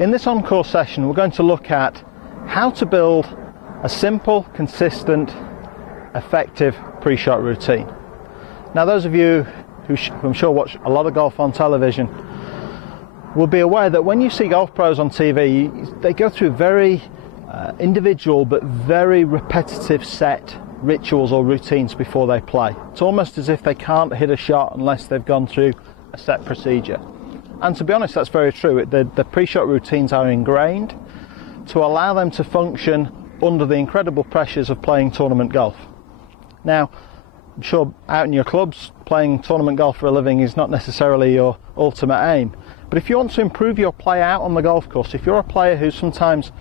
In this on-course session, we're going to look at how to build a simple, consistent, effective pre-shot routine. Now, those of you who I'm sure watch a lot of golf on television will be aware that when you see golf pros on TV, they go through very individual but very repetitive set rituals or routines before they play. It's almost as if they can't hit a shot unless they've gone through a set procedure. And to be honest, that's very true. The pre-shot routines are ingrained to allow them to function under the incredible pressures of playing tournament golf. Now, I'm sure out in your clubs, playing tournament golf for a living is not necessarily your ultimate aim. But if you want to improve your play out on the golf course, if you're a player who sometimes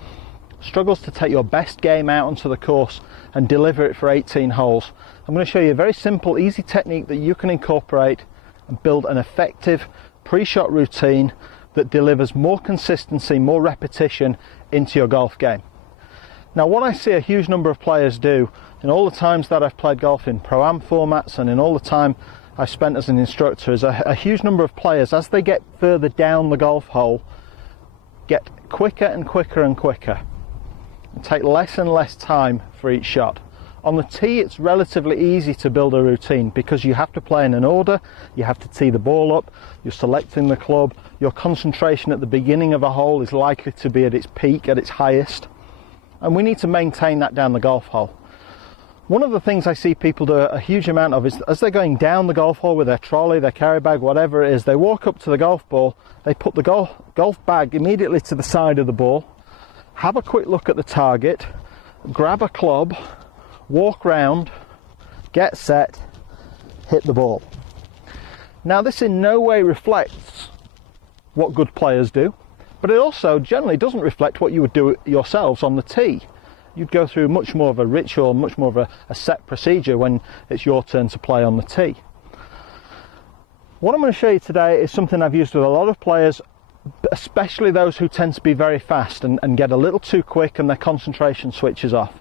struggles to take your best game out onto the course and deliver it for 18 holes, I'm going to show you a very simple, easy technique that you can incorporate and build an effective pre-shot routine that delivers more consistency, more repetition into your golf game. Now, what I see a huge number of players do in all the times that I've played golf in Pro-Am formats and in all the time I've spent as an instructor is a huge number of players, as they get further down the golf hole, get quicker and quicker and quicker and take less and less time for each shot. On the tee, it's relatively easy to build a routine because you have to play in an order, you have to tee the ball up, you're selecting the club, your concentration at the beginning of a hole is likely to be at its peak, at its highest, and we need to maintain that down the golf hole. One of the things I see people do a huge amount of is as they're going down the golf hole with their trolley, their carry bag, whatever it is, they walk up to the golf ball, they put the golf bag immediately to the side of the ball, have a quick look at the target, grab a club, walk round, get set, hit the ball. Now, this in no way reflects what good players do, but it also generally doesn't reflect what you would do yourselves on the tee. You'd go through much more of a ritual, much more of a set procedure when it's your turn to play on the tee. What I'm going to show you today is something I've used with a lot of players, especially those who tend to be very fast and get a little too quick and their concentration switches off.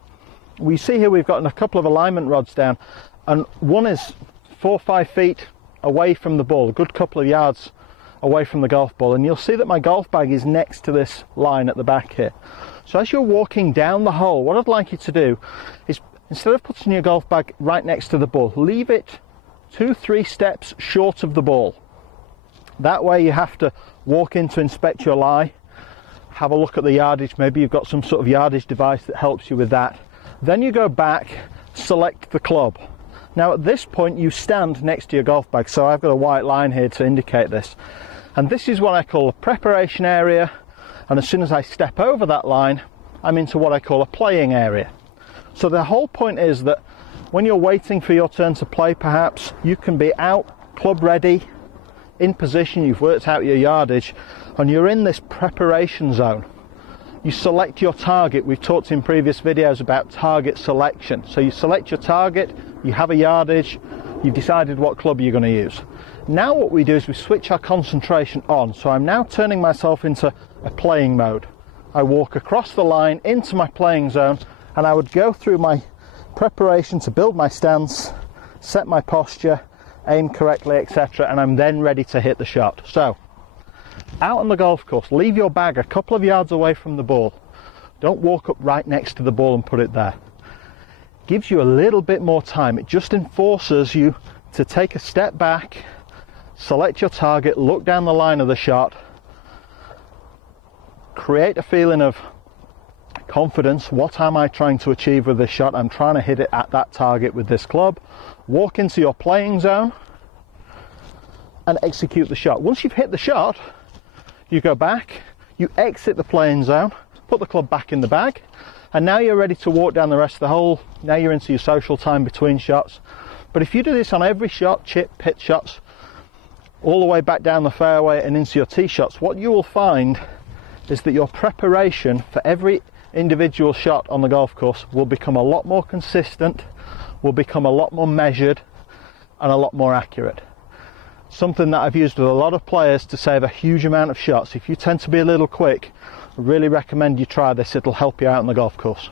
We see here we've got a couple of alignment rods down, and one is 4 or 5 feet away from the ball, a good couple of yards away from the golf ball, and you'll see that my golf bag is next to this line at the back here. So as you're walking down the hole, what I'd like you to do is, instead of putting your golf bag right next to the ball, leave it 2-3 steps short of the ball. That way you have to walk in to inspect your lie, have a look at the yardage, maybe you've got some sort of yardage device that helps you with that. Then you go back, select the club. Now at this point you stand next to your golf bag, so I've got a white line here to indicate this. And this is what I call a preparation area, and as soon as I step over that line, I'm into what I call a playing area. So the whole point is that when you're waiting for your turn to play, perhaps, you can be out, club ready, in position, you've worked out your yardage, and you're in this preparation zone. You select your target. We've talked in previous videos about target selection. So you select your target, you have a yardage, you've decided what club you're going to use. Now what we do is we switch our concentration on. So I'm now turning myself into a playing mode. I walk across the line into my playing zone, and I would go through my preparation to build my stance, set my posture, aim correctly, etc., and I'm then ready to hit the shot. So out on the golf course, leave your bag a couple of yards away from the ball. Don't walk up right next to the ball and put it there. Gives you a little bit more time. It just enforces you to take a step back, select your target, look down the line of the shot, create a feeling of confidence. What am I trying to achieve with this shot? I'm trying to hit it at that target with this club. Walk into your playing zone and execute the shot. Once you've hit the shot, you go back, you exit the playing zone, put the club back in the bag, and now you're ready to walk down the rest of the hole. Now you're into your social time between shots. But if you do this on every shot, chip, pit shots, all the way back down the fairway and into your tee shots, what you will find is that your preparation for every individual shot on the golf course will become a lot more consistent, will become a lot more measured, and a lot more accurate. Something that I've used with a lot of players to save a huge amount of shots. If you tend to be a little quick, I really recommend you try this. It'll help you out on the golf course.